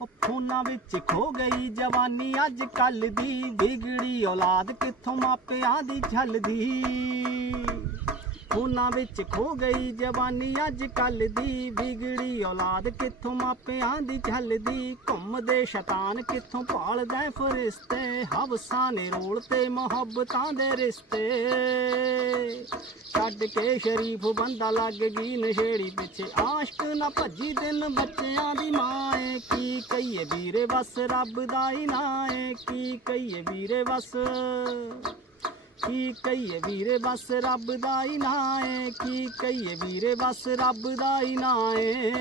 ਉਹ ਫੋਨਾਂ ਵਿੱਚ ਖੋ ਗਈ ਜਵਾਨੀ, ਅੱਜ ਕੱਲ ਦੀ ਵਿਗੜੀ ਔਲਾਦ ਕਿੱਥੋਂ ਮਾਪਿਆਂ ਦੀ ਝੱਲਦੀ? ਫੋਨਾਂ ਵਿੱਚ ਖੋ ਗਈ ਜਵਾਨੀ ਅੱਜ ਕੱਲ ਦੀ। ਵਿਗੜੀ ਔਲਾਦ ਕਿੱਥੋਂ ਮਾਪਿਆਂ ਦੀ ਝੱਲਦੀ? ਘੁੰਮਦੇ ਸ਼ੈਤਾਨ ਕਿੱਥੋਂ ਭਾਲਦਾ ਫਰਿਸ਼ਤੇ? ਹਵਸਾਂ ਨੇ ਰੋਲ ਤੇ ਮੁਹੱਬਤਾਂ ਦੇ ਰਿਸ਼ਤੇ। ਛੱਡ ਕੇ ਸ਼ਰੀਫ ਬੰਦਾ ਲੱਗ ਗਈ ਨਸ਼ੇੜੀ ਪਿੱਛੇ। ਆਸ਼ਕ ਨਾ ਭੱਜੀ ਦਿਨ ਬੱਚਿਆਂ ਦੀ ਮਾਂ ਕੀ ਕਹੀਏ ਵੀਰੇ ਬਸ ਰੱਬ ਦਾ ਹੀ ਨਾਂ ਕੀ ਕਹੀਏ ਵੀਰੇ ਬਸ ਕੀ ਕਹੀਏ ਵੀਰੇ, ਬਸ ਰੱਬ ਦਾ ਹੀ ਨਾਂ ਏ। ਕੀ ਕਹੀਏ ਵੀਰੇ, ਬਸ ਰੱਬ ਦਾ ਹੀ ਨਾਂ ਏ।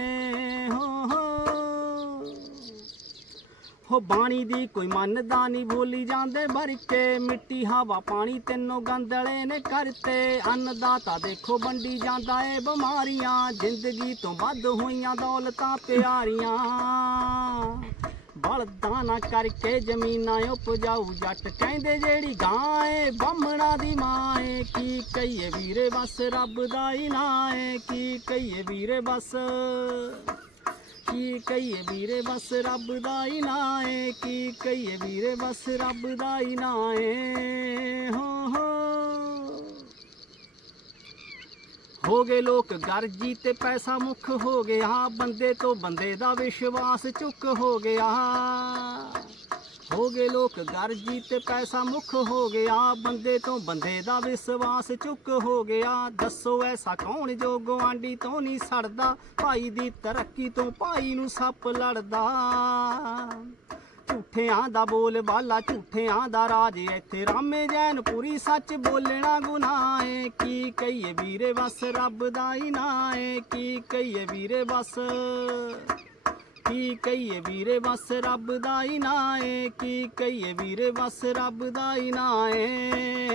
ਹੋ ਹੋ। ਹੋ, ਬਾਣੀ ਦੀ ਕੋਈ ਮੰਨਦਾ ਨਹੀਂ ਬੋਲੀ ਜਾਂਦੇ ਬਰਕੇ। ਮਿੱਟੀ, ਹਵਾ, ਪਾਣੀ ਤੈਨੂੰ ਗੰਦਲੇ ਨੇ ਕਰਤੇ। ਅੰਨਦਾਤਾ ਦੇਖੋ ਵੰਡੀ ਜਾਂਦਾ ਏ ਬਿਮਾਰੀਆਂ। ਜ਼ਿੰਦਗੀ ਤੋਂ ਵੱਧ ਹੋਈਆਂ ਦੌਲਤਾਂ ਪਿਆਰੀਆਂ। ਬਲਦਾਂ ਨਾ ਕਰਕੇ ਜ਼ਮੀਨਾਂ ਉਪਜਾਊ ਜੱਟ ਕਹਿੰਦੇ ਜਿਹੜੀ ਗਾਂ ਏ, ਬਾਹਮਣਾ ਦੀ ਮਾਂ ਏ। ਕੀ ਕਹੀਏ ਵੀਰੇ ਬਸ, ਰੱਬ ਦਾ ਹੀ ਨਾਂ ਏ। ਕੀ ਕਹੀਏ ਵੀਰੇ ਬਸ? ਕੀ ਕਹੀਏ ਵੀਰੇ ਬਸ, ਰੱਬ ਦਾ ਹੀ ਨਾਂ ਏ। ਕੀ ਕਹੀਏ ਵੀਰੇ ਬਸ, ਰੱਬ ਦਾ ਹੀ ਨਾਂ ਏ। ਹੋ। ਹੋ ਗਏ ਲੋਕ ਗਰਜੀ ਤੇ ਪੈਸਾ ਮੁੱਖ ਹੋ ਗਿਆ। ਬੰਦੇ ਤੋਂ ਬੰਦੇ ਦਾ ਵਿਸ਼ਵਾਸ ਚੁੱਕ ਹੋ ਗਿਆ। ਹੋ ਗਏ ਲੋਕ ਗਰਜੀ ਤੇ ਪੈਸਾ ਮੁੱਖ ਹੋ ਗਿਆ। ਬੰਦੇ ਤੋਂ ਬੰਦੇ ਦਾ ਵਿਸ਼ਵਾਸ ਚੁੱਕ ਹੋ ਗਿਆ। ਦੱਸੋ ਐਸਾ ਕੌਣ ਜੋ ਗਵਾਂਡੀ ਤੋਂ ਨਹੀਂ ਸੜਦਾ? ਭਾਈ ਦੀ ਤਰੱਕੀ ਤੋਂ ਭਾਈ ਨੂੰ ਸੱਪ ਲੜਦਾ। ਝੂਠਿਆਂ ਦਾ ਬੋਲ ਬਾਲਾ, ਝੂਠਿਆਂ ਦਾ ਰਾਜ ਇੱਥੇ ਰਾਮੇ ਜੈਨ ਪੂਰੀ ਸੱਚ ਬੋਲਣਾ ਗੁਨਾਹ ਏ ਕੀ ਕਹੀਏ ਵੀਰੇ ਬਸ ਰੱਬ ਦਾ ਹੀ ਨਾਂ ਏ ਕੀ ਕਹੀਏ ਵੀਰੇ ਬਸ, ਕੀ ਕਹੀਏ ਵੀਰੇ ਬਸ ਰੱਬ ਦਾ ਹੀ ਨਾਂ ਏ ਕੀ ਕਹੀਏ ਵੀਰੇ ਬਸ ਰੱਬ ਦਾ ਹੀ ਨਾਂ ਏ